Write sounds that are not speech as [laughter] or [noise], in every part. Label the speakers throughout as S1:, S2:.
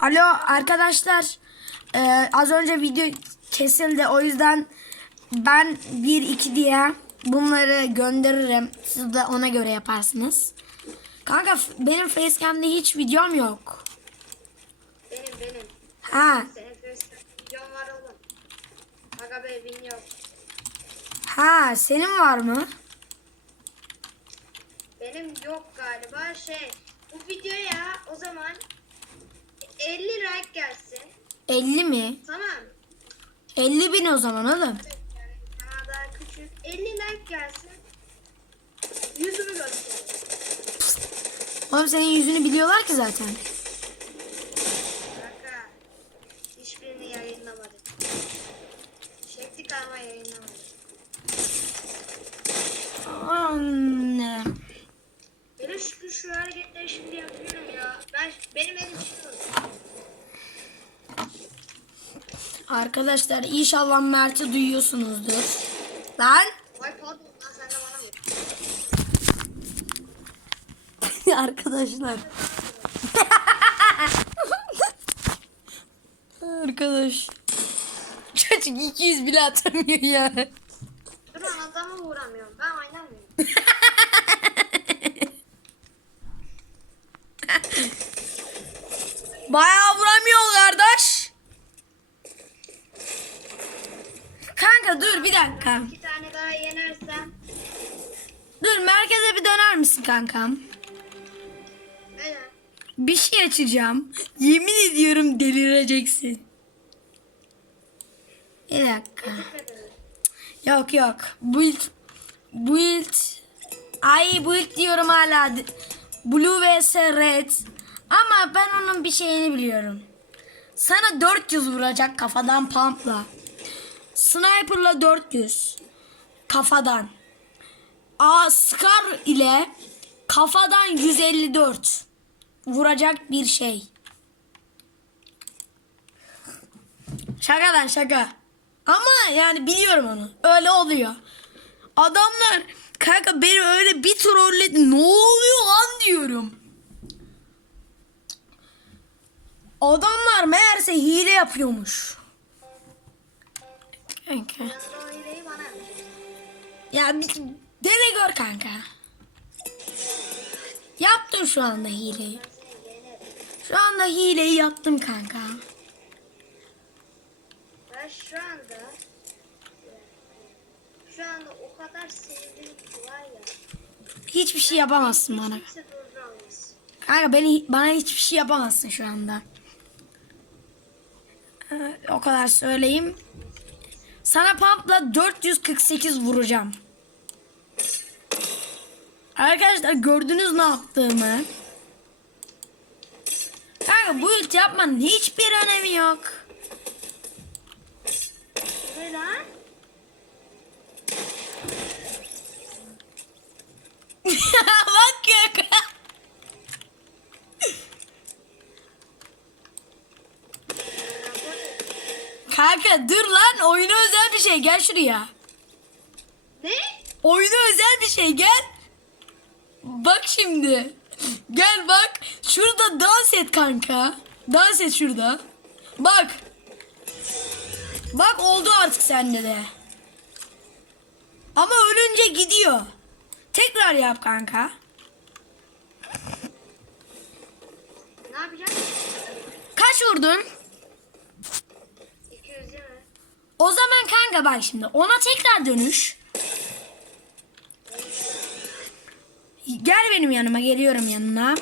S1: Alo arkadaşlar. Ee, az önce video kesildi. O yüzden ben 1-2 diye bunları gönderirim. Siz de ona göre yaparsınız. Kanka benim facecam'de hiç videom yok.
S2: Benim benim.
S1: Ha,
S2: Senin videon var oğlum. Aga be bin yok.
S1: ha senin var mı?
S2: Benim yok galiba şey. Bu videoya o zaman 50 like gelsin.
S1: 50 mi?
S2: Tamam.
S1: 50 bin o zaman oğlum.
S2: Yani daha daha küçük. 50 like gelsin. Yüzümü göstereyim.
S1: Oğlum senin yüzünü biliyorlar ki zaten. Arkadaşlar inşallah Mert'i duyuyorsunuzdur. Lan.
S2: Vay pardon lan sen de bana vur. [laughs]
S1: Arkadaşlar. Arkadaş. Çocuk 200 bile atamıyor ya.
S2: Dur lan adamı vuramıyorum. Ben oynamıyorum. [laughs]
S1: Bayağı dakika.
S2: İki tane daha yenersem.
S1: Dur merkeze bir döner misin kankam?
S2: Neden?
S1: Bir şey açacağım. Yemin ediyorum delireceksin. Bir dakika. Yok yok. Build. Build. Ay build diyorum hala. Blue vs red. Ama ben onun bir şeyini biliyorum. Sana 400 vuracak kafadan pumpla. Sniper'la 400. Kafadan. A Scar ile kafadan 154 vuracak bir şey. Şaka lan şaka. Ama yani biliyorum onu. Öyle oluyor. Adamlar kanka beni öyle bir trolledi. Ne oluyor lan diyorum. Adamlar meğerse hile yapıyormuş. Kanka. Ya bir dene gör kanka. Yaptım şu anda hileyi. Şu anda hileyi yaptım kanka.
S2: Ben şu anda şu anda o kadar sevdiğim var ya.
S1: Hiçbir şey yapamazsın bana. Kanka beni bana hiçbir şey yapamazsın şu anda. Ee, o kadar söyleyeyim. Sana pumpla 448 vuracağım. Arkadaşlar gördünüz ne yaptığımı. Kanka bu ult yapmanın hiçbir önemi yok.
S2: Ne lan? [laughs]
S1: Bak ya. Kanka dur lan oyuna özel bir şey gel şuraya.
S2: Ne?
S1: Oyuna özel bir şey gel. Bak şimdi. Gel bak. Şurada dans et kanka. Dans et şurada. Bak. Bak oldu artık sende de. Ama ölünce gidiyor. Tekrar yap kanka.
S2: Ne yapacağız?
S1: Kaç vurdun?
S2: 200 değil mi?
S1: O zaman kanka bak şimdi ona tekrar dönüş. Gel benim yanıma geliyorum yanına.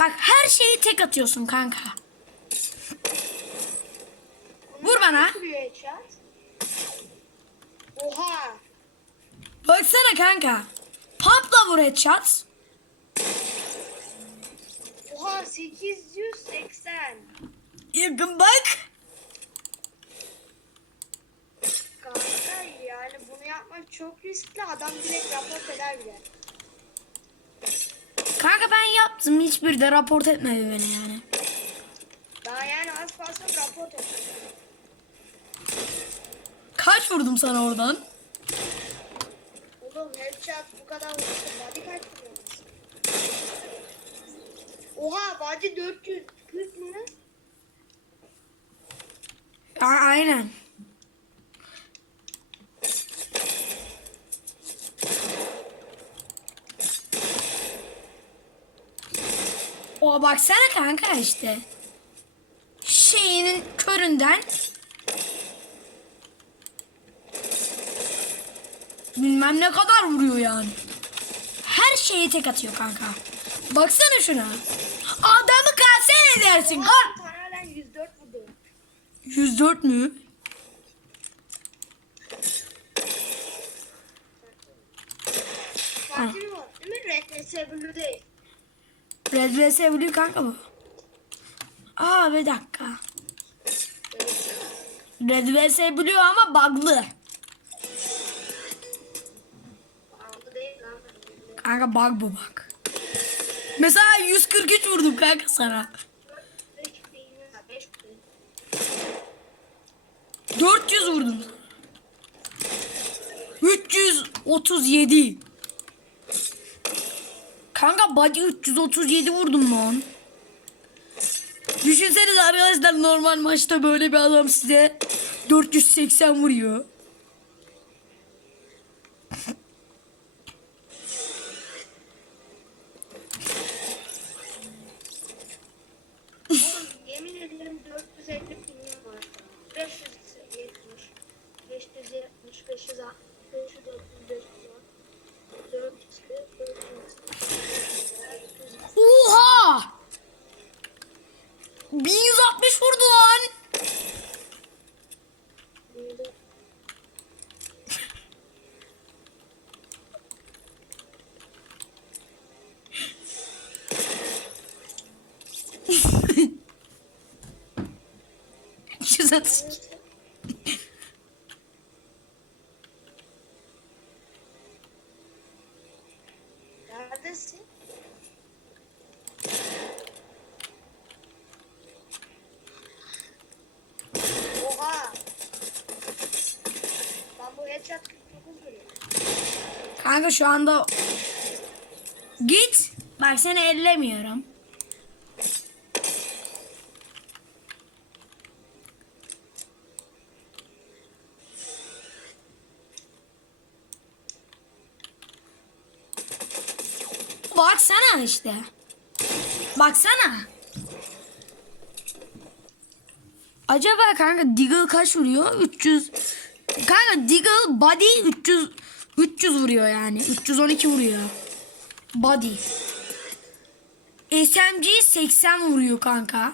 S1: Bak her şeyi tek atıyorsun kanka. Vur bana.
S2: Oha.
S1: Baksana kanka. Pumpla vur headshot.
S2: Oha 880.
S1: Yakın bak.
S2: Kanka yani bunu yapmak çok riskli. Adam direkt rapor eder bile.
S1: Kanka ben yaptım. Hiçbir de raport etmedi beni yani.
S2: Daha yani az fazla rapor eder.
S1: Kaç vurdum sana oradan?
S2: Oğlum headshot bu kadar vurdu. Body kaç vuruyorsun? Oha bacı 440 mı?
S1: A- aynen. O baksana kanka işte. Şeyinin köründen bilmem ne kadar vuruyor yani. Her şeye tek atıyor kanka. Baksana şuna. Adamı kanser edersin.
S2: Parayla 104 vurdu.
S1: 104 mü?
S2: Fatih mi? Değil mi? Red Blue değil.
S1: Red vs Blue kanka bu. Aa bir dakika. Red vs Blue ama bug'lı. Kanka bug bu bak. Mesela 143 vurdum kanka sana.
S2: 5 değil mi? 5 değil.
S1: 400 vurdum sana. 337. Kanka body 337 vurdum lan. Düşünsenize arkadaşlar normal maçta böyle bir adam size 480 vuruyor.
S2: Oğlum yemin ederim 450 milyon var. 570, 570, 560, 530, 510, 440, 440.
S1: Oha! 1160 vurdu lan. İki.
S2: Neredesin? Oha! Ben bu headshot 49 vuruyor.
S1: Kanka şu anda git. Bak seni ellemiyorum. Baksana işte. Baksana. Acaba kanka Deagle kaç vuruyor? 300. Kanka Deagle body 300 300 vuruyor yani. 312 vuruyor. Body. SMG 80 vuruyor kanka.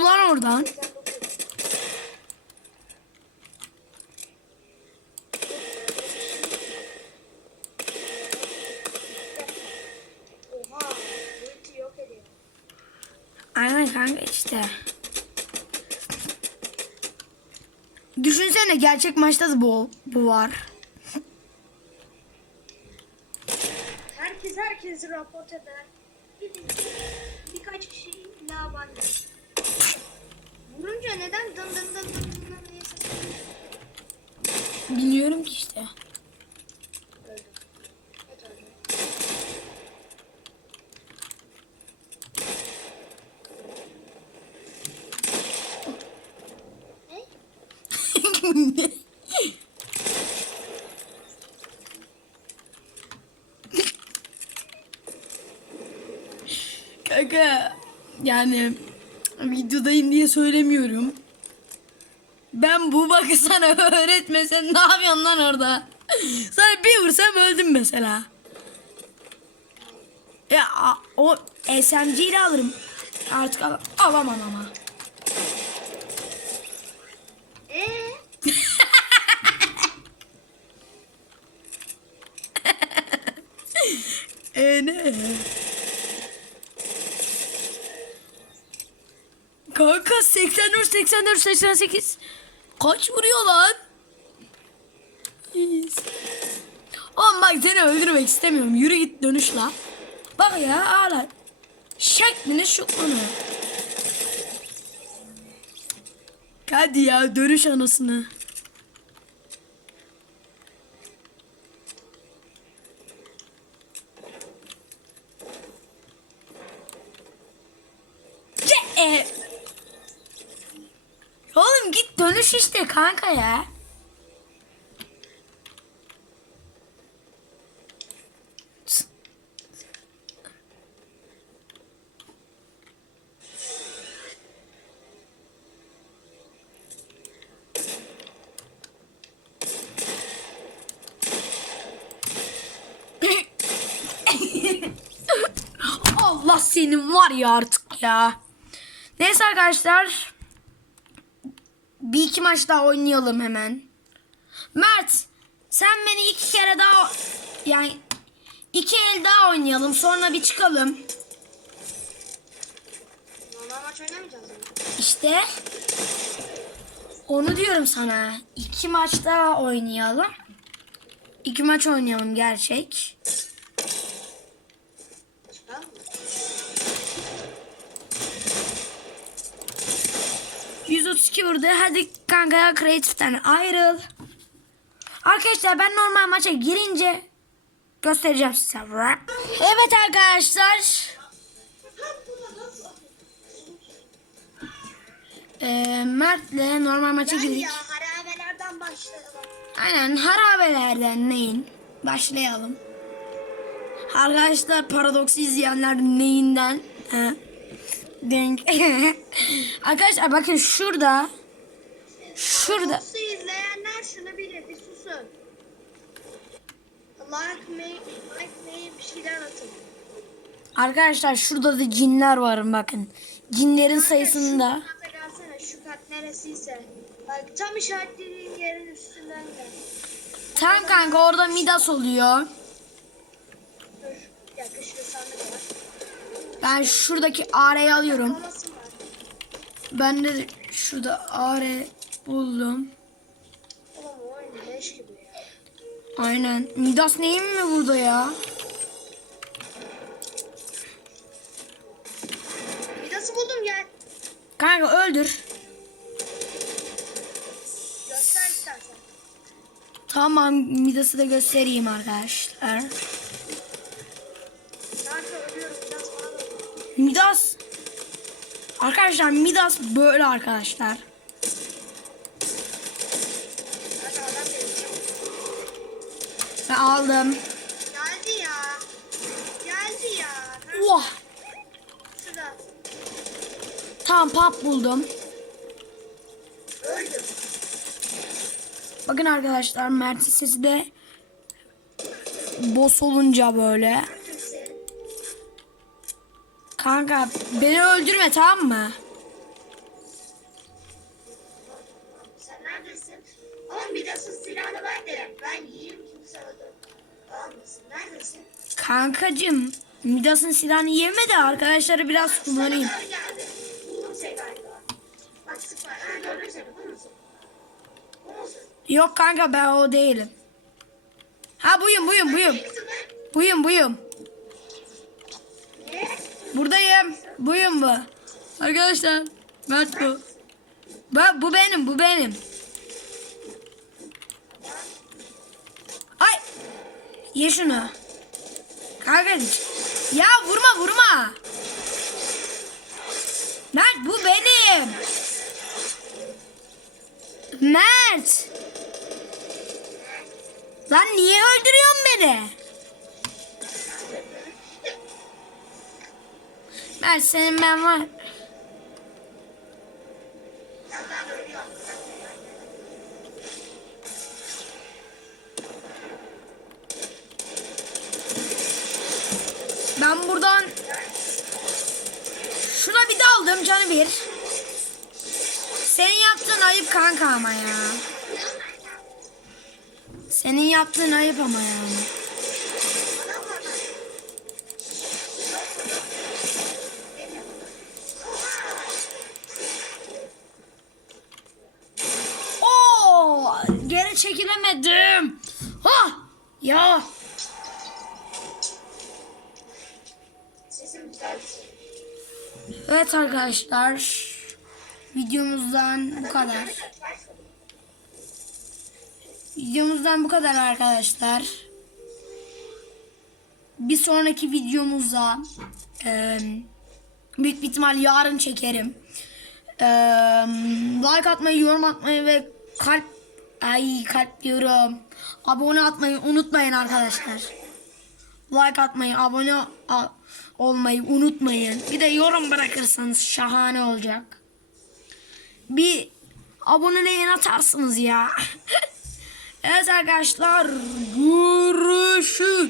S1: Vurdu lan oradan?
S2: 89. Oha! Ulti yok ediyor.
S1: Aynen kanka işte. Düşünsene gerçek maçta da bu, bu var.
S2: Herkes herkesi raport eder.
S1: Bilmiyorum ki işte. [laughs] Kanka yani videodayım diye söylemiyorum. Ben bu bakı sana [laughs] öğretmesem ne yapıyorsun lan orada? Sana bir vursam öldüm mesela. Ya o SMG ile alırım. Artık al- alamam ama.
S2: Eee? [laughs]
S1: E ne? Kanka 80 84 84 88. Kaç vuruyor lan? Yes. Oğlum bak seni öldürmek istemiyorum. Yürü git dönüş la. Bak ya ağla. Şeklini şuklunu. Hadi ya dönüş anasını. Ce- e. Oğlum git dönüş işte kanka ya. [laughs] Allah senin var ya artık ya. Neyse arkadaşlar. Bir iki maç daha oynayalım hemen. Mert sen beni iki kere daha yani iki el daha oynayalım sonra bir çıkalım.
S2: Normal maç oynamayacağız mı?
S1: İşte onu diyorum sana. İki maç daha oynayalım. İki maç oynayalım gerçek. ...132 vurdu. Hadi kanka ya kreatiften ayrıl. Arkadaşlar ben normal maça girince göstereceğim size. Evet arkadaşlar. Ee, Mert'le normal maça
S2: Ben
S1: girdik.
S2: ya harabelerden başlayalım.
S1: Aynen harabelerden neyin? Başlayalım. Arkadaşlar paradoksu izleyenler neyinden? Ha. Denk. [laughs] Arkadaşlar bakın şurada. Şurada.
S2: Yoksa izleyenler şunu bilir bir susun. Like me, like me bir şeyler atın.
S1: Arkadaşlar şurada da cinler var bakın. Cinlerin sayısını da.
S2: Şu kata gelsene şu kat neresiyse. Bak tam işaretlediğin yerin üstünden gel.
S1: Tam kanka orada Midas oluyor.
S2: Dur. Şurada sandık var.
S1: Ben şuradaki areyi alıyorum. Ben de şurada are buldum. Aynen. Midas neyim mi burada ya?
S2: Midası buldum gel.
S1: Kanka öldür.
S2: Göster istersen.
S1: Tamam Midas'ı da göstereyim arkadaşlar.
S2: Midas.
S1: Arkadaşlar Midas böyle arkadaşlar. Ben aldım.
S2: Geldi ya. Geldi ya.
S1: Vah.
S2: şurada.
S1: Tamam pump buldum.
S2: Öldüm.
S1: Bakın arkadaşlar Mert'in sesi de boss olunca böyle. Kanka beni öldürme tamam mı?
S2: Sen neredesin? Ama Midas'ın silahını ben derim. Ben yiyeyim kimse öldür. Almasın. Neredesin?
S1: Kankacım Midas'ın silahını yeme de arkadaşları biraz kullanayım.
S2: Sana geldi. Buldum seni galiba. Bak sıkma. Ben gördüm seni. Bu musun? Bu musun?
S1: Yok kanka ben o değilim. Ha buyum buyum buyum.
S2: Lan?
S1: Buyum buyum. Buradayım. Buyum bu. Arkadaşlar Mert bu. Bu, bu benim bu benim. Ay. Ye şunu. Kanka. Ya vurma vurma. Mert bu benim. Mert. Lan niye öldürüyorsun beni? Mert senin ben var. Ben buradan şuna bir daldım canı bir. Senin yaptığın ayıp kanka ama ya. Senin yaptığın ayıp ama yani. Çekilemedim. Ha! Ya evet arkadaşlar. Videomuzdan bu kadar. Videomuzdan bu kadar arkadaşlar. Bir sonraki videomuzda eee, büyük bir ihtimal yarın çekerim. Eee, like atmayı, yorum atmayı ve kalp ay kalp. Abone atmayı unutmayın arkadaşlar. Like atmayı, abone olmayı unutmayın. Bir de yorum bırakırsanız şahane olacak. Bir aboneleyin atarsınız ya. [laughs] evet arkadaşlar görüşürüz.